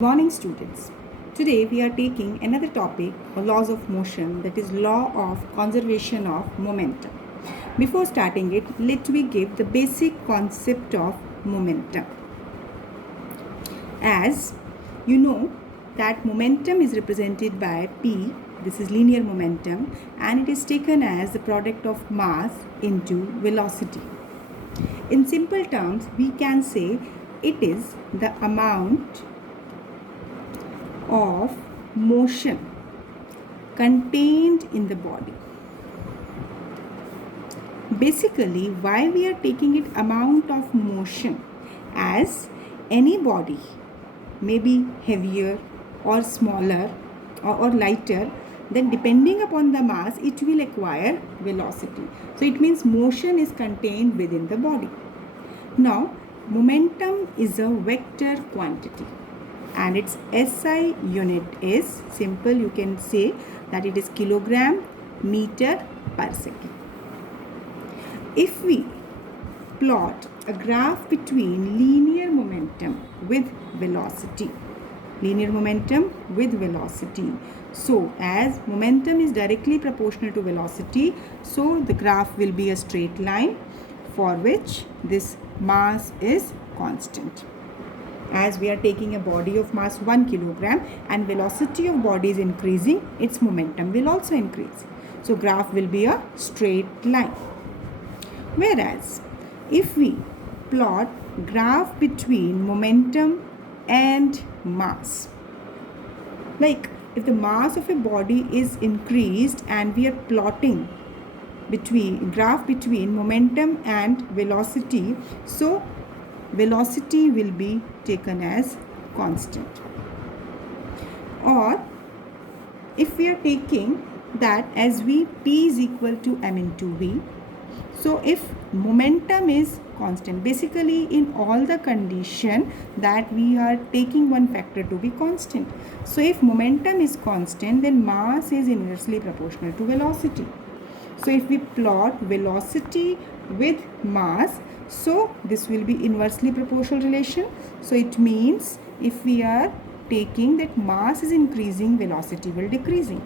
Morning students. Today we are taking another topic, laws of motion, that is law of conservation of momentum. Before starting it, let me give the basic concept of momentum. As you know that momentum is represented by P, this is linear momentum, and it is taken as the product of mass into velocity. In simple terms, we can say it is the amount of motion contained in the body. Basically, why we are taking it amount of motion, as any body may be heavier or smaller or lighter, then depending upon the mass it will acquire velocity. So it means motion is contained within the body. Now momentum is a vector quantity and its SI unit is simple. You can say that it is kilogram meter per second. If we plot a graph between linear momentum with velocity, so as momentum is directly proportional to velocity, so the graph will be a straight line for which this mass is constant. As we are taking a body of mass 1 kilogram and velocity of body is increasing, its momentum will also increase. So graph will be a straight line. Whereas if we plot graph between momentum and mass, like if the mass of a body is increased and we are plotting graph between momentum and velocity, so velocity will be taken as constant. Or if we are taking that as P is equal to m into v, so if momentum is constant, basically in all the condition that we are taking one factor to be constant. So if momentum is constant, then mass is inversely proportional to velocity. So if we plot velocity with mass, so this will be inversely proportional relation. So it means if we are taking that mass is increasing, velocity will decreasing.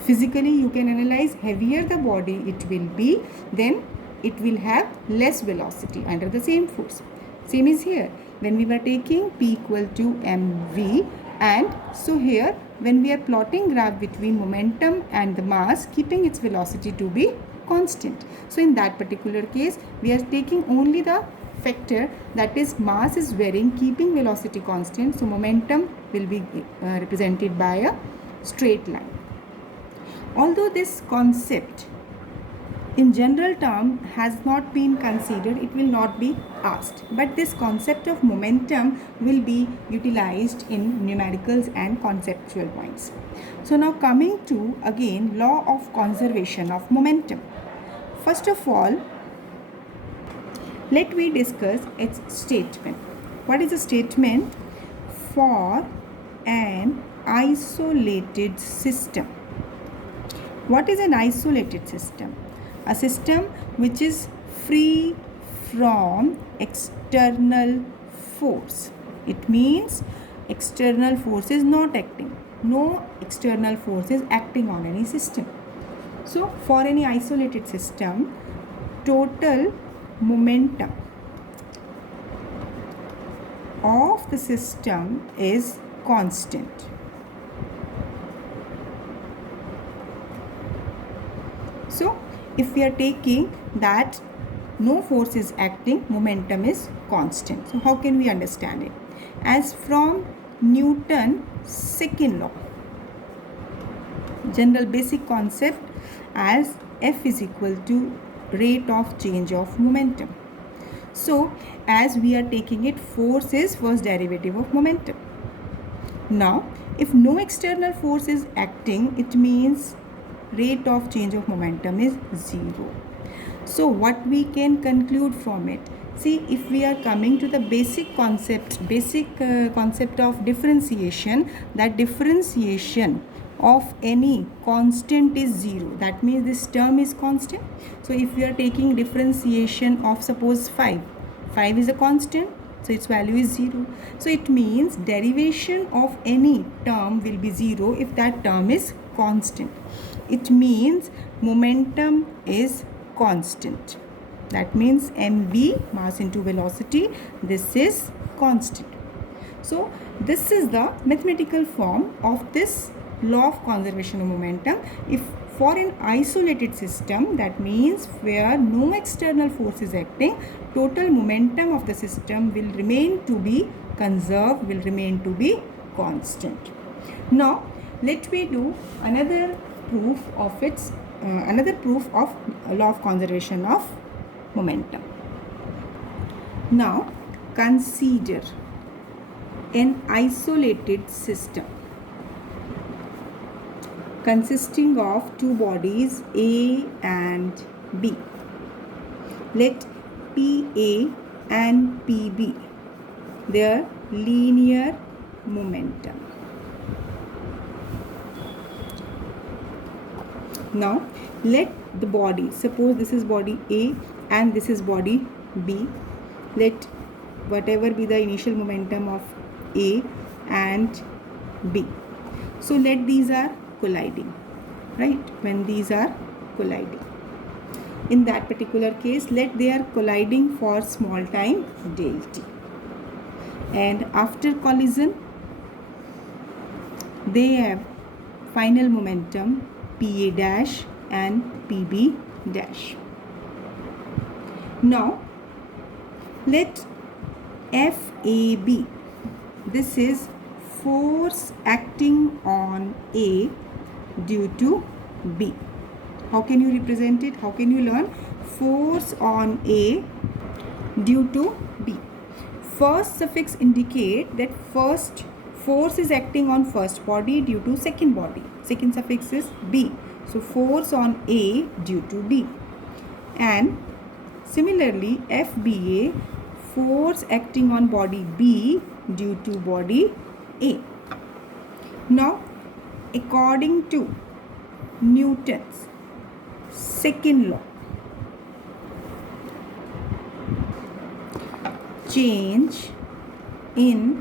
Physically you can analyze, heavier the body it will be, then it will have less velocity under the same force. Same is here when we were taking P equal to mv, and so here when we are plotting graph between momentum and the mass, keeping its velocity to be constant. So in that particular case we are taking only the factor, that is mass is varying, keeping velocity constant, so momentum will be represented by a straight line. Although this concept in general term has not been considered, it will not be asked, but this concept of momentum will be utilized in numericals and conceptual points. So now coming to again law of conservation of momentum. First of all, let me discuss its statement. What is a statement? For an isolated system. What is an isolated system? A system which is free from external force. It means external force is not acting. No external force is acting on any system. So for any isolated system, total momentum of the system is constant. So if we are taking that no force is acting, momentum is constant. So how can we understand it? As from Newton's second law, general basic concept, as F is equal to rate of change of momentum. So as we are taking it, force is first derivative of momentum. Now if no external force is acting, it means rate of change of momentum is 0. So what we can conclude from it? See, if we are coming to the basic concept of differentiation, that differentiation of any constant is 0. That means this term is constant. So if we are taking differentiation of suppose 5 is a constant, So its value is 0. So it means derivation of any term will be 0 if that term is constant. It means momentum is constant. That means mv, mass into velocity, this is constant. So this is the mathematical form of this law of conservation of momentum. If for an isolated system, that means where no external force is acting, total momentum of the system will remain to be conserved, will remain to be constant. Now let me do another proof of law of conservation of momentum. Now consider an isolated system consisting of two bodies A and B. Let PA and PB their linear momentum. Now let the body, suppose this is body A and this is body B. Let whatever be the initial momentum of A and B. So let these are colliding, right? When these are colliding, in that particular case, let they are colliding for small time del t, and after collision they have final momentum PA dash and PB dash. Now let FAB, this is force acting on A due to B. How can you represent it? How can you learn force on A due to B? First suffix indicate that first force is acting on first body due to second body. Second suffix is B. So force on A due to B. And similarly FBA, force acting on body B due to body A. Now according to Newton's second law, change in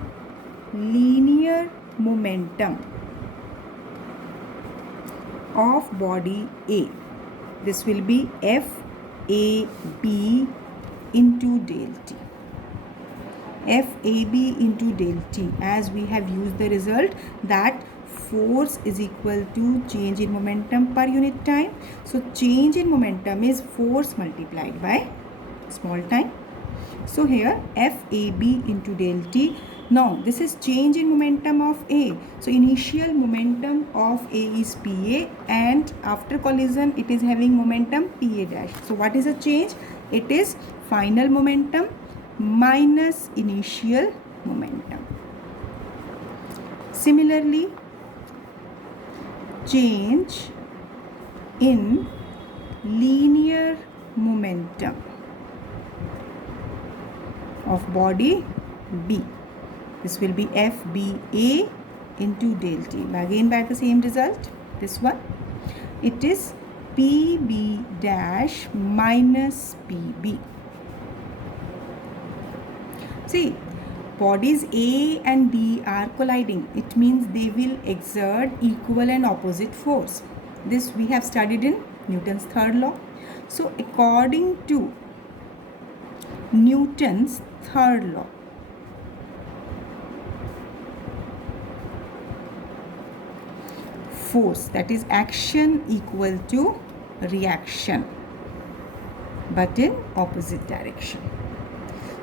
linear momentum of body A, this will be FAB into del t. FAB into del t, as we have used the result that force is equal to change in momentum per unit time. So change in momentum is force multiplied by small time. So here FAB into del t. Now this is change in momentum of A. So initial momentum of A is PA and after collision it is having momentum PA dash. So what is a change? It is final momentum minus initial momentum. Similarly, change in linear momentum of body B, this will be FBA into del t. Again by the same result, this one, it is PB dash minus PB. See, bodies A and B are colliding. It means they will exert equal and opposite force. This we have studied in Newton's third law. So according to Newton's third law, force, that is action, equal to reaction but in opposite direction.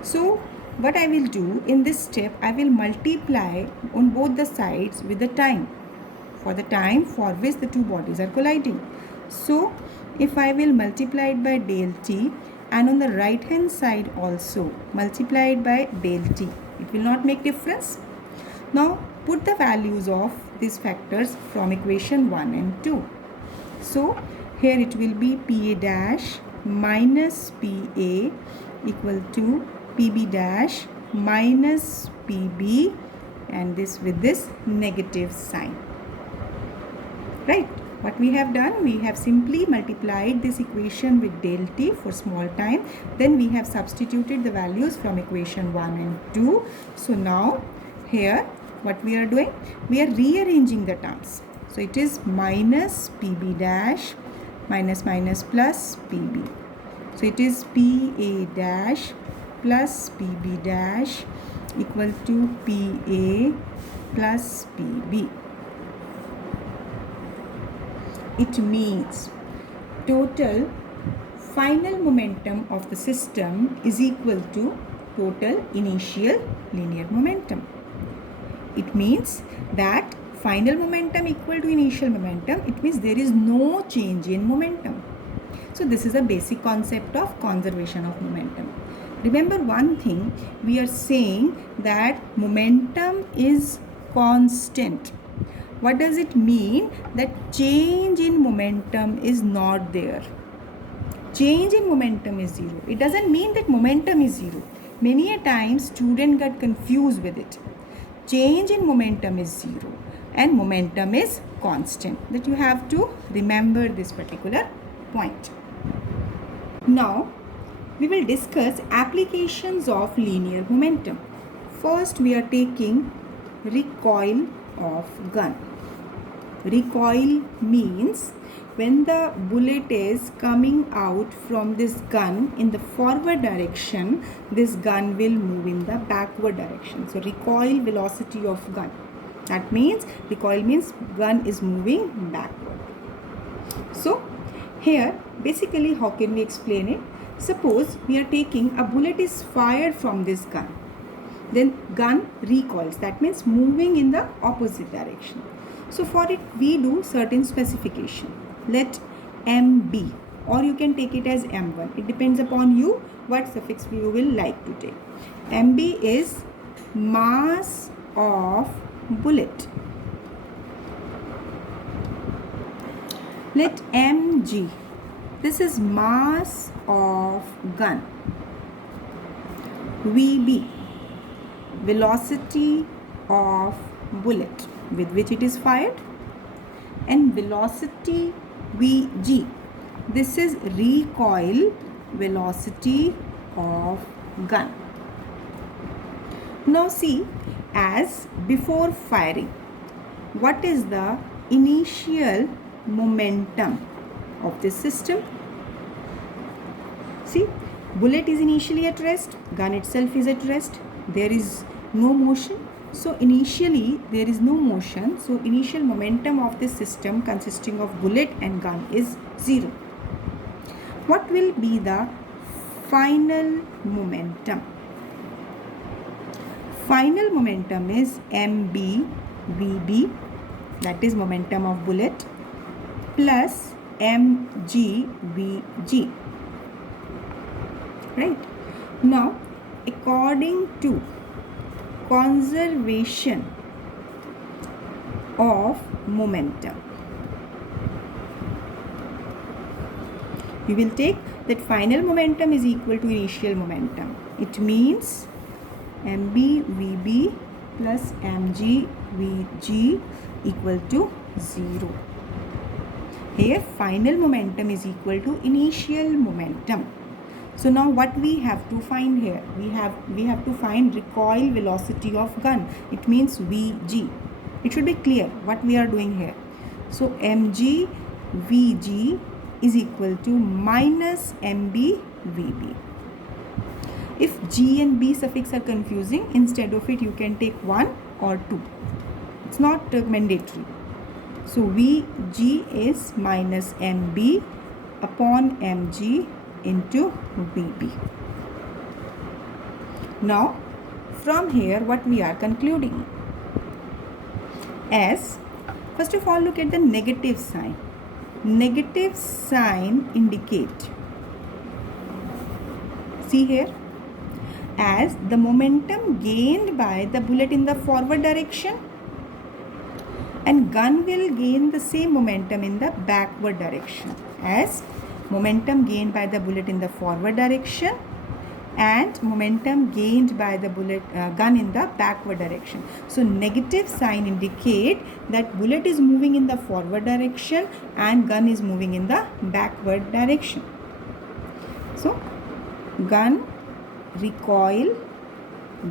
So what I will do in this step, I will multiply on both the sides with the time, for the time for which the two bodies are colliding. So if I will multiply it by del t and on the right hand side also multiply it by del t, it will not make difference. Now put the values of these factors from equation 1 and 2. So here it will be PA dash minus PA equal to PB dash minus PB, and this with this negative sign, right? What we have done, we have simply multiplied this equation with del t for small time. Then we have substituted the values from equation 1 and 2. So now here what we are doing, we are rearranging the terms. So it is minus pb dash minus minus plus pb. So it is pa dash plus pb dash equal to pa plus pb. It means total final momentum of the system is equal to total initial linear momentum. It means that final momentum equal to initial momentum. It means there is no change in momentum. So this is a basic concept of conservation of momentum. Remember one thing, we are saying that momentum is constant. What does it mean? That change in momentum is not there. Change in momentum is zero. It doesn't mean that momentum is zero. Many a times students get confused with it. Change in momentum is zero and momentum is constant. That you have to remember this particular point. Now we will discuss applications of linear momentum. First we are taking recoil of gun. Recoil means when the bullet is coming out from this gun in the forward direction, this gun will move in the backward direction. So recoil velocity of gun. That means recoil means gun is moving backward. So here basically how can we explain it? Suppose we are taking a bullet is fired from this gun. Then gun recoils. That means moving in the opposite direction. So for it we do certain specification. Let M be, or you can take it as M1. It depends upon you what suffix you will like to take. MB is mass of bullet. Let mg, this is mass of gun. VB, velocity of bullet with which it is fired, and velocity Vg, this is recoil velocity of gun. Now see, as before firing, what is the initial momentum of this system? See, bullet is initially at rest, gun itself is at rest, there is no motion. So initially there is no motion, so initial momentum of this system consisting of bullet and gun is zero. What will be the final momentum? Final momentum is mb vb, that is momentum of bullet, plus mg vg. Right? Now according to conservation of momentum, we will take that final momentum is equal to initial momentum. It means mb vb plus mg vg equal to 0. Here final momentum is equal to initial momentum. So now what we have to find here? We have to find recoil velocity of gun. It means Vg. It should be clear what we are doing here. So mg Vg is equal to minus mb Vb. If G and B suffix are confusing, instead of it you can take 1 or 2. It's not mandatory. So Vg is minus mb upon mg into Vb. Now from here what we are concluding? As first of all look at the negative sign. Negative sign indicate, see here, as the momentum gained by the bullet in the forward direction and gun will gain the same momentum in the backward direction. As momentum gained by the bullet in the forward direction, and momentum gained by the gun in the backward direction. So negative sign indicate that bullet is moving in the forward direction and gun is moving in the backward direction. So gun recoil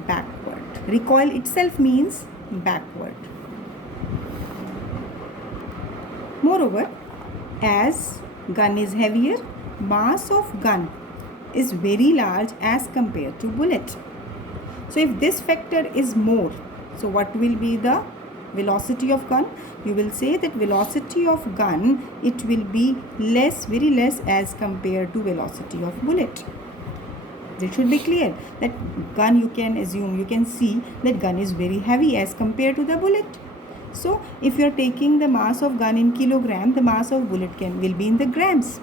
backward. Recoil itself means backward. Moreover, as gun is heavier, mass of gun is very large as compared to bullet. So if this factor is more, so what will be the velocity of gun? You will say that velocity of gun, it will be less, very less as compared to velocity of bullet. It should be clear that gun, you can assume, you can see that gun is very heavy as compared to the bullet. So if you are taking the mass of gun in kilogram, the mass of bullet will be in the grams.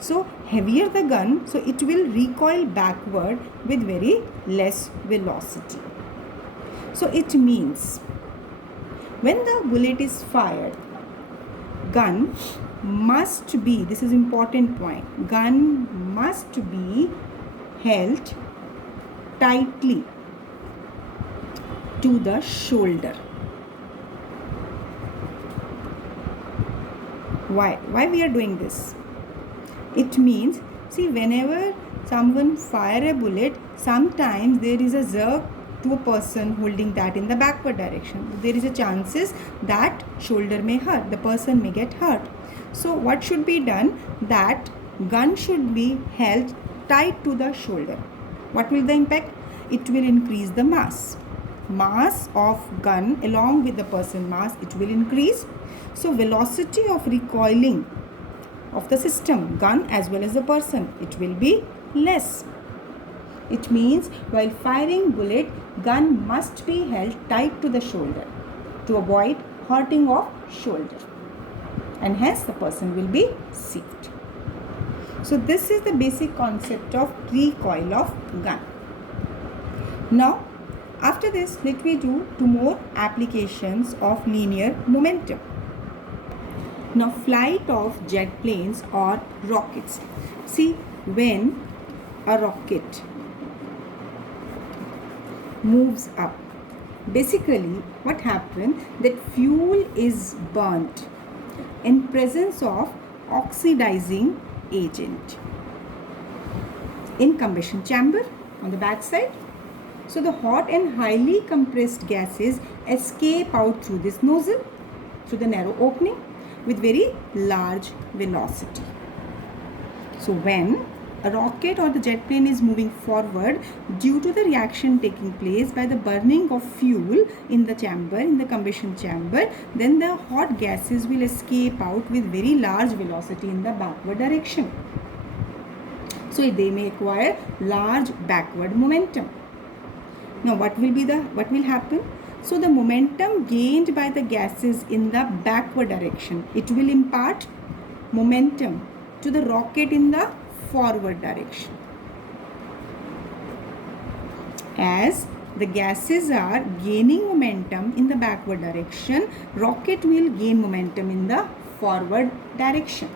So heavier the gun, so it will recoil backward with very less velocity. So it means when the bullet is fired, gun must be, this is important point, gun must be held tightly to the shoulder. Why we are doing this? It means, see, whenever someone fire a bullet, sometimes there is a jerk to a person holding that in the backward direction. There is a chances that shoulder may hurt, the person may get hurt. So what should be done? That gun should be held tight to the shoulder. What will the impact? It will increase the mass. Mass of gun along with the person mass, it will increase. So velocity of recoiling of the system, gun as well as the person, it will be less. It means while firing bullet, gun must be held tight to the shoulder to avoid hurting of shoulder, and hence the person will be saved. So this is the basic concept of recoil of gun. Now after this, let me do two more applications of linear momentum. Now flight of jet planes or rockets. See, when a rocket moves up, basically what happens, that fuel is burnt in presence of oxidizing agent in combustion chamber on the back side. So the hot and highly compressed gases escape out through this nozzle, through the narrow opening with very large velocity. So when a rocket or the jet plane is moving forward, due to the reaction taking place by the burning of fuel in the chamber, in the combustion chamber, then the hot gases will escape out with very large velocity in the backward direction. So they may acquire large backward momentum. Now what will happen? So the momentum gained by the gases in the backward direction, it will impart momentum to the rocket in the forward direction. As the gases are gaining momentum in the backward direction, rocket will gain momentum in the forward direction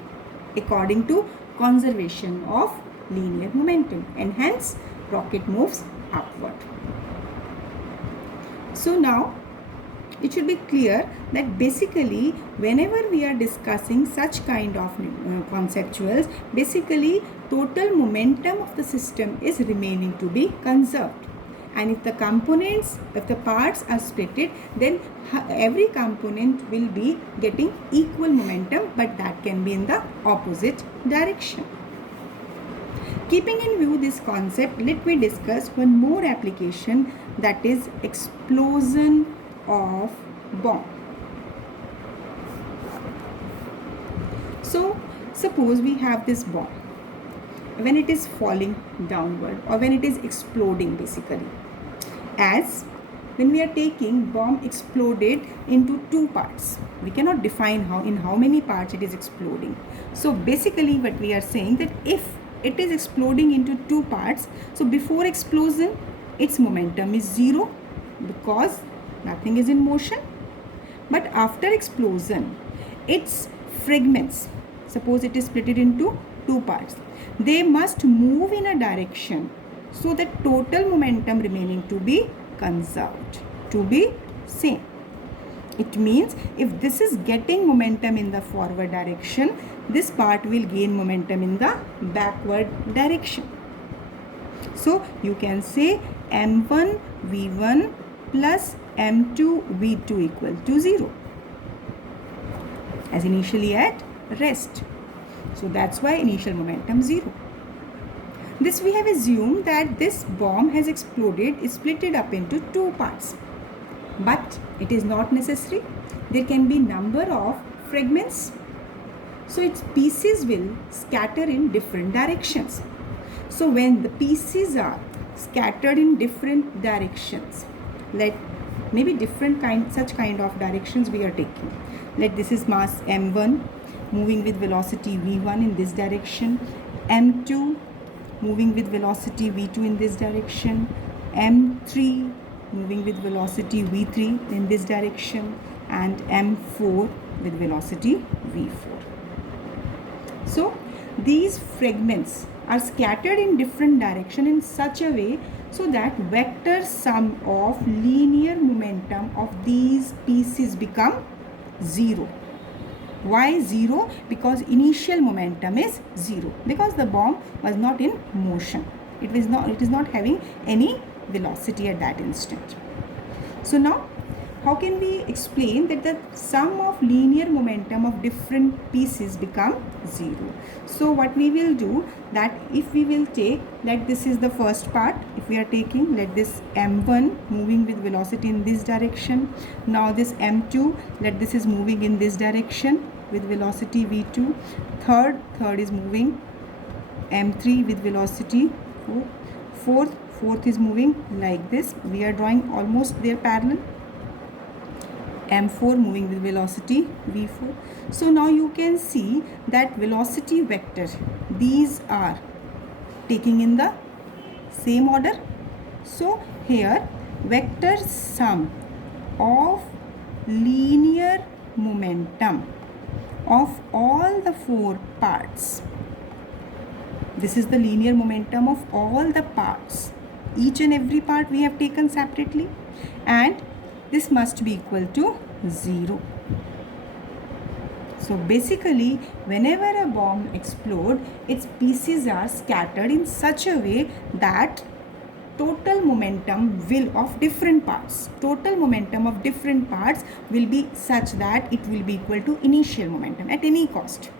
according to conservation of linear momentum, and hence rocket moves upward. So now it should be clear that basically whenever we are discussing such kind of conceptuals, basically total momentum of the system is remaining to be conserved. And if the components, if the parts are splitted, then every component will be getting equal momentum, but that can be in the opposite direction. Keeping in view this concept, let me discuss one more application, that is explosion of bomb. So suppose we have this bomb. When it is falling downward or when it is exploding, basically, as when we are taking bomb exploded into two parts, we cannot define in how many parts it is exploding. So basically what we are saying, that if it is exploding into two parts, so before explosion its momentum is zero because nothing is in motion, but after explosion its fragments, suppose it is split into two parts, they must move in a direction so the total momentum remaining to be conserved, to be same. It means if this is getting momentum in the forward direction, this part will gain momentum in the backward direction. So you can say m1 v1 plus m2 v2 equal to 0, as initially at rest. So that's why initial momentum 0. This we have assumed that this bomb has exploded, is split it up into two parts. But it is not necessary. There can be number of fragments. So its pieces will scatter in different directions. So when the pieces are scattered in different directions, let maybe such kind of directions we are taking. Let this is mass m1 moving with velocity v1 in this direction, m2 moving with velocity v2 in this direction, m3 moving with velocity v3 in this direction, and m4 with velocity v4. So these fragments are scattered in different direction in such a way so that vector sum of linear momentum of these pieces become 0. Why 0? Because initial momentum is 0, because the bomb was not in motion. It is not having any velocity at that instant. So now how can we explain that the sum of linear momentum of different pieces become 0? So what we will do, that if we will take, like this is the first part, if we are taking, let this m1 moving with velocity in this direction, now this m2, let this is moving in this direction with velocity v2, third is moving m3 with velocity 4, fourth is moving like this. We are drawing almost their parallel. m4 moving with velocity v4. So now you can see that velocity vector, these are taking in the same order. So here vector sum of linear momentum of all the four parts, this is the linear momentum of all the parts, each and every part we have taken separately, and this must be equal to 0. So basically whenever a bomb explodes, its pieces are scattered in such a way that total momentum will of different parts will be such that it will be equal to initial momentum at any cost.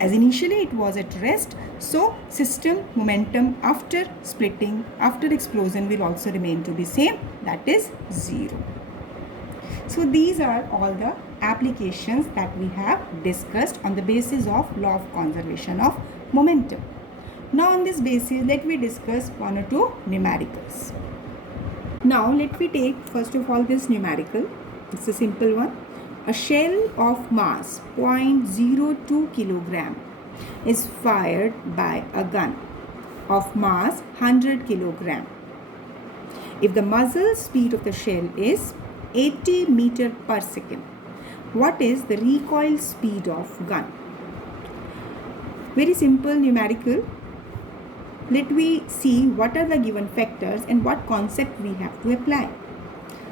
As initially it was at rest, so system momentum after splitting, after explosion will also remain to be same, that is 0. So these are all the applications that we have discussed on the basis of law of conservation of momentum. Now on this basis, let me discuss one or two numericals. Now let me take first of all this numerical. It's a simple one. A shell of mass 0.02 kilogram is fired by a gun of mass 100 kilogram. If the muzzle speed of the shell is 80 meter per second, what is the recoil speed of gun? Very simple numerical. Let me see what are the given factors and what concept we have to apply.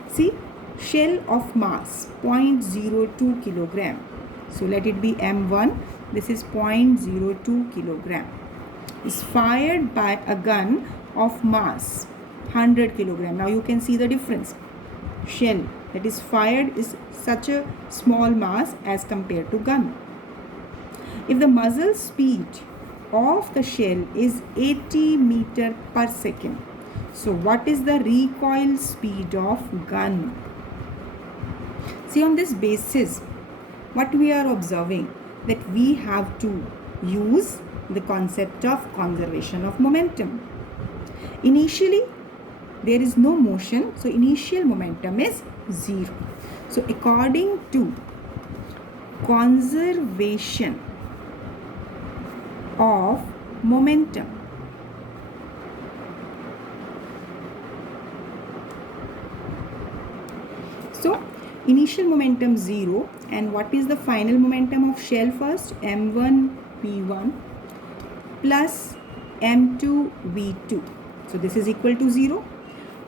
See, shell of mass 0.02 kilogram. So let it be m1. This is 0.02 kilogram. Is fired by a gun of mass 100 kilogram. Now you can see the difference. Shell that is fired is such a small mass as compared to gun. If the muzzle speed of the shell is 80 meter per second, so what is the recoil speed of gun? See, on this basis, what we are observing, that we have to use the concept of conservation of momentum. Initially, there is no motion, so initial momentum is 0. So according to conservation of momentum, so initial momentum 0, and what is the final momentum of shell first? m1 v1 plus m2 v2. So this is equal to 0.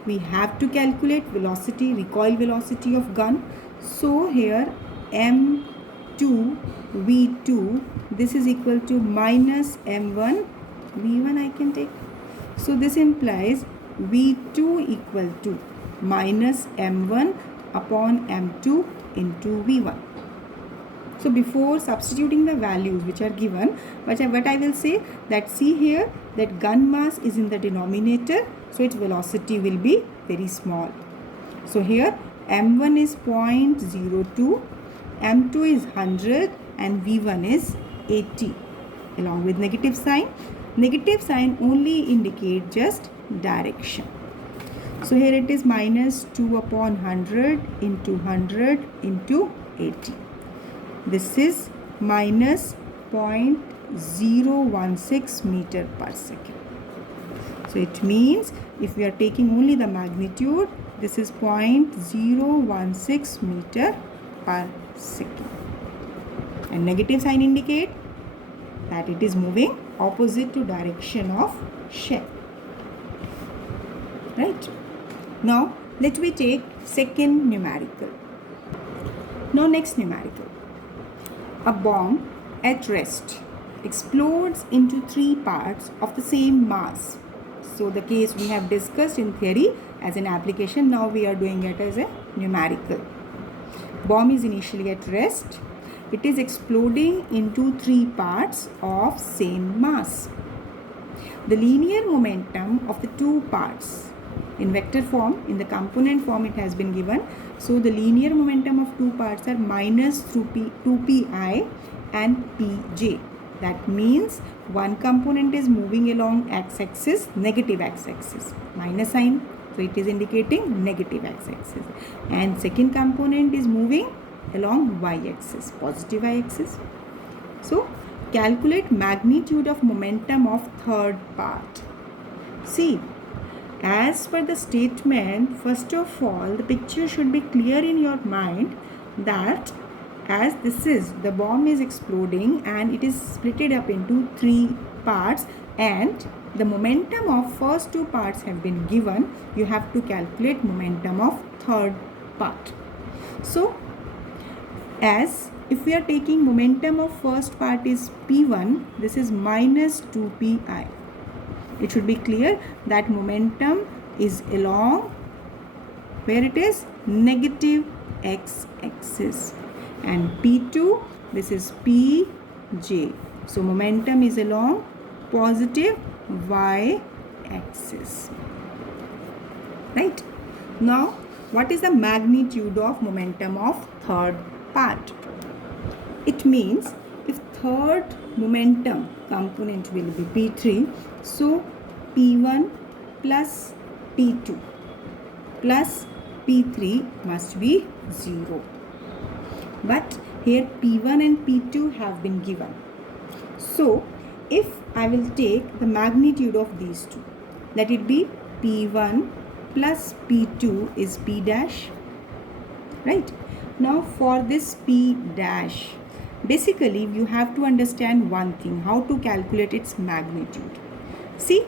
We have to calculate velocity, recoil velocity of gun. So here m2 v2, this is equal to minus m1 v1 I can take. So this implies v2 equal to minus m1 upon m2 into v1. So before substituting the values which are given, what I will say that, see here that gun mass is in the denominator, so its velocity will be very small. So here m1 is 0.02, m2 is 100 and v1 is 80 along with negative sign. Negative sign only indicate just direction. So here it is minus 2 upon 100 into 80. This is minus 0.016 meter per second. So it means if we are taking only the magnitude, this is 0.016 meter per second. And negative sign indicate that it is moving opposite to direction of shell. Right? Now let me take second numerical. Now next numerical. A bomb at rest explodes into 3 parts of the same mass. So the case we have discussed in theory as an application, now we are doing it as a numerical. Bomb is initially at rest. It is exploding into 3 parts of same mass. The linear momentum of the 2 parts in vector form, in the component form it has been given. So the linear momentum of 2 parts are minus 2pi and pj. That means one component is moving along x-axis, negative x-axis, minus sign. So it is indicating negative x-axis. And second component is moving along y-axis, positive y-axis. So calculate magnitude of momentum of third part. See, as per the statement, first of all, the picture should be clear in your mind that as this is, the bomb is exploding and it is splitted up into 3 parts and the momentum of first 2 parts have been given. You have to calculate momentum of third part. So, as if we are taking momentum of first part is P1, this is minus 2pi. It should be clear that momentum is along where it is negative x-axis, and P2, this is Pj. So momentum is along positive y-axis. Right? Now, what is the magnitude of momentum of third part? It means if third momentum component will be P3, so P1 plus P2 plus P3 must be 0. But here P1 and P2 have been given. So if I will take the magnitude of these two, let it be P1 plus P2 is P dash. Right? Now for this P dash, basically you have to understand one thing, how to calculate its magnitude. See,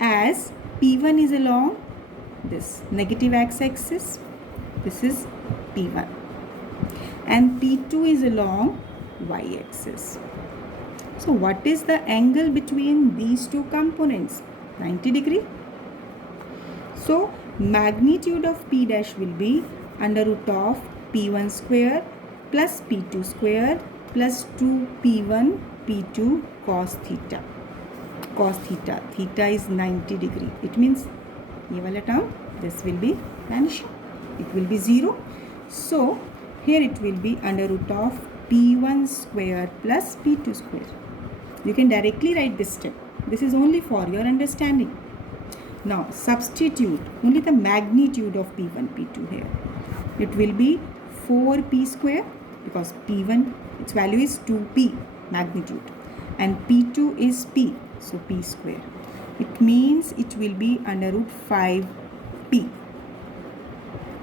as P1 is along this negative x-axis, this is P1, and P2 is along y-axis. So what is the angle between these two components? 90 degree. So magnitude of P dash will be under root of P1 square plus P2 square plus 2P1 P2 cos theta. Cos theta. Theta is 90 degree. It means ये वाला term, this will be vanishing. It will be 0. So here it will be under root of P1 square plus P2 square. You can directly write this step. This is only for your understanding. Now substitute only the magnitude of P1, P2 here. It will be 4P square because P1, its value is 2P magnitude, and P2 is P, so P square. It means it will be under root 5P.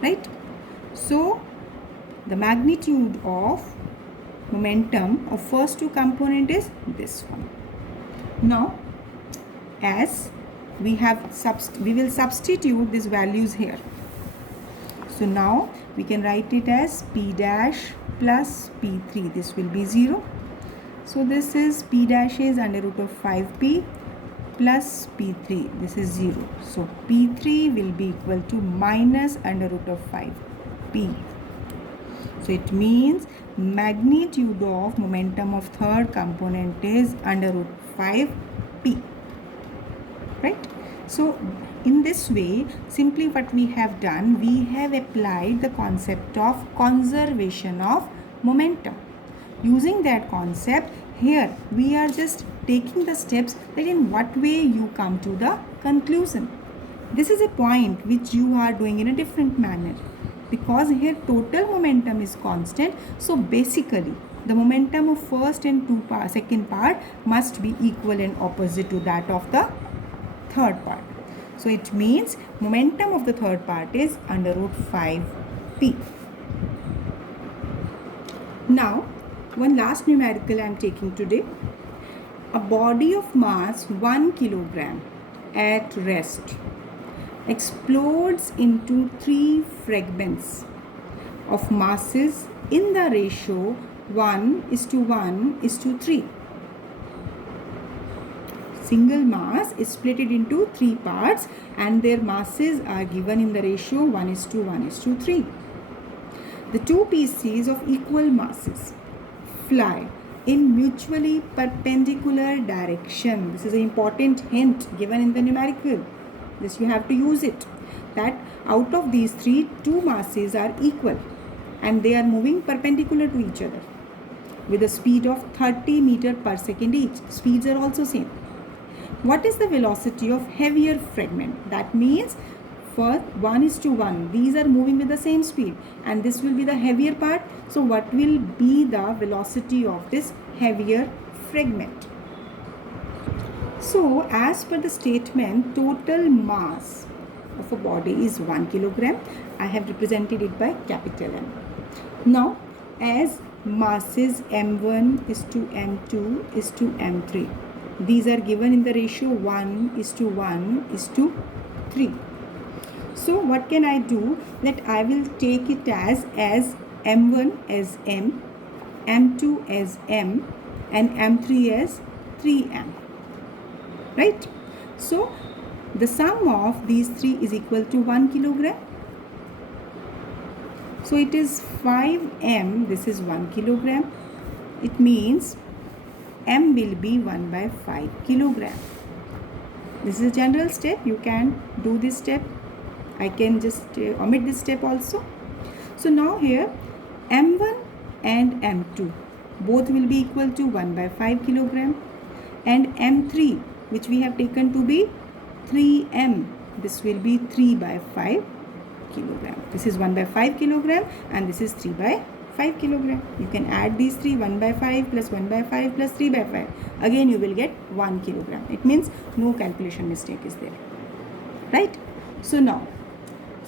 Right? So the magnitude of momentum of first two component is this one. Now as we will substitute these values here. So now we can write it as P dash plus P3. This will be 0. So this is P dash is under root of 5P plus P3. This is 0. So P3 will be equal to minus under root of 5P. So it means magnitude of momentum of third component is under root 5P. Right? So in this way, simply what we have done, we have applied the concept of conservation of momentum. Using that concept, here we are just taking the steps that in what way you come to the conclusion. This is a point which you are doing in a different manner, because here total momentum is constant. So basically the momentum of first and second part must be equal and opposite to that of the third part. So it means momentum of the third part is under root 5P. Now one last numerical I am taking today. A body of mass 1 kilogram at rest explodes into 3 fragments of masses in the ratio 1:1:3. Single mass is split into 3 parts and their masses are given in the ratio 1:1:3. The 2 pieces of equal masses fly in mutually perpendicular direction. This is an important hint given in the numerical. This you have to use it. That out of these 3, 2 masses are equal and they are moving perpendicular to each other with a speed of 30 meters per second each. Speeds are also same. What is the velocity of heavier fragment? That means for 1:1, these are moving with the same speed and this will be the heavier part. So what will be the velocity of this heavier fragment? So as per the statement, total mass of a body is 1 kilogram. I have represented it by capital M. Now as masses M1 is to M2 is to M3, these are given in the ratio 1:1:3. So what can I do? That I will take it as M1 as M, M2 as M and M3 as 3M. Right? So the sum of these 3 is equal to 1 kilogram. So it is 5M, this is 1 kilogram. It means M will be 1/5 kilogram. This is a general step. You can do this step. I can just omit this step also. So now here M1 and M2 both will be equal to 1/5 kilogram and M3, which we have taken to be 3M, this will be 3/5 kilogram. This is 1/5 kilogram and this is 3/5 kilogram. You can add these 3, 1/5 plus 1/5 plus 3/5. Again you will get 1 kilogram. It means no calculation mistake is there. Right? So now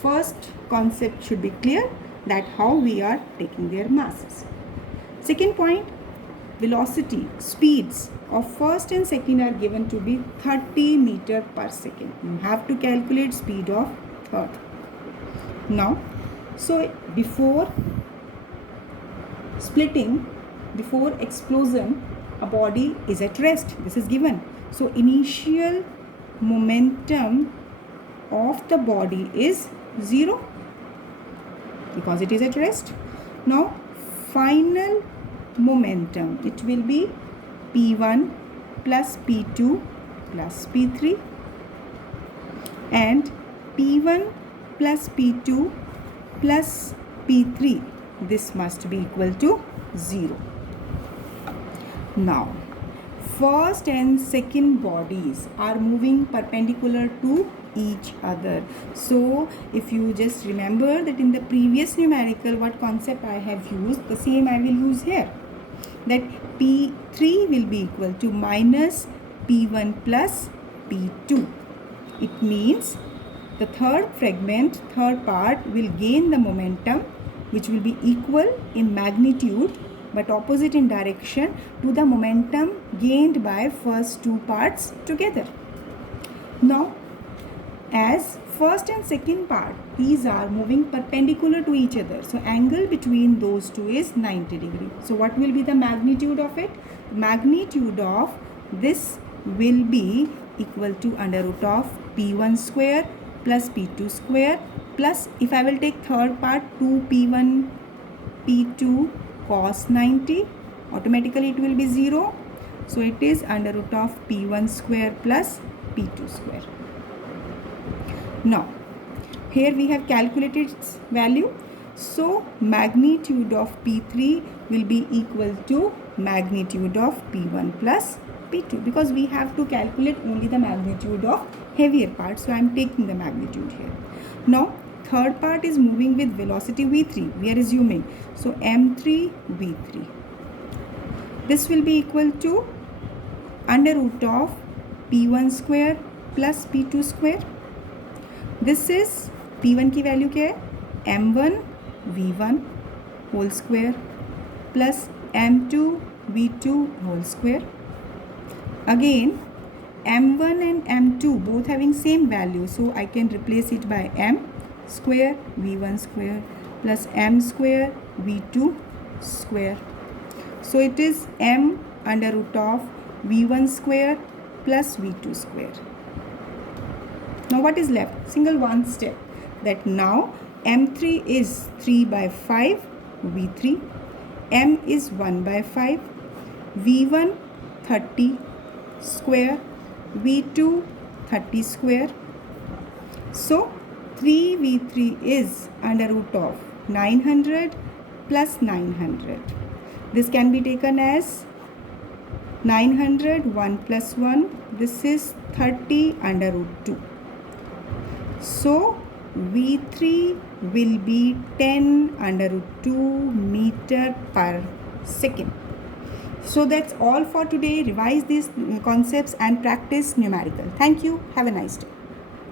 first concept should be clear, that how we are taking their masses. Second point, velocity, speeds of first and second are given to be 30 meters per second. You have to calculate speed of third. Now, so before splitting, before explosion, a body is at rest. This is given. So initial momentum of the body is 0 because it is at rest. Now final momentum, it will be P1 plus P2 plus P3 and P1 plus P2 plus P3. This must be equal to 0. Now first and second bodies are moving perpendicular to each other. So if you just remember that in the previous numerical what concept I have used, the same I will use here, that P3 will be equal to minus P1 plus P2. It means the third fragment, third part will gain the momentum which will be equal in magnitude but opposite in direction to the momentum gained by first 2 parts together. Now, as first and second part, these are moving perpendicular to each other. So angle between those two is 90 degree. So what will be the magnitude of it? Magnitude of this will be equal to under root of P1 square plus P2 square plus, if I will take third part, 2P1 P2 cos 90, automatically it will be 0. So it is under root of P1 square plus P2 square. Now, here we have calculated its value. So, magnitude of P3 will be equal to magnitude of P1 plus P2, because we have to calculate only the magnitude of heavier part. So, I am taking the magnitude here. Now, third part is moving with velocity V3. We are assuming. So, M3 V3. This will be equal to under root of P1 square plus P2 square. This is P1 की value क्या है? M1 V1 whole square plus M2 V2 whole square. Again, M1 and M2 both having same value, so I can replace it by M square V1 square plus M square V2 square. So it is M under root of V1 square plus V2 square. Now what is left? Single one step, that now M3 is 3 by 5 V3, M is 1 by 5, V1 30 square, V2 30 square. So 3 V3 is under root of 900 plus 900. This can be taken as 900, 1 plus 1. This is 30 under root 2. So V3 will be 10 under root 2 meter per second. So that's all for today. Revise these concepts and practice numerical. Thank you. Have a nice day.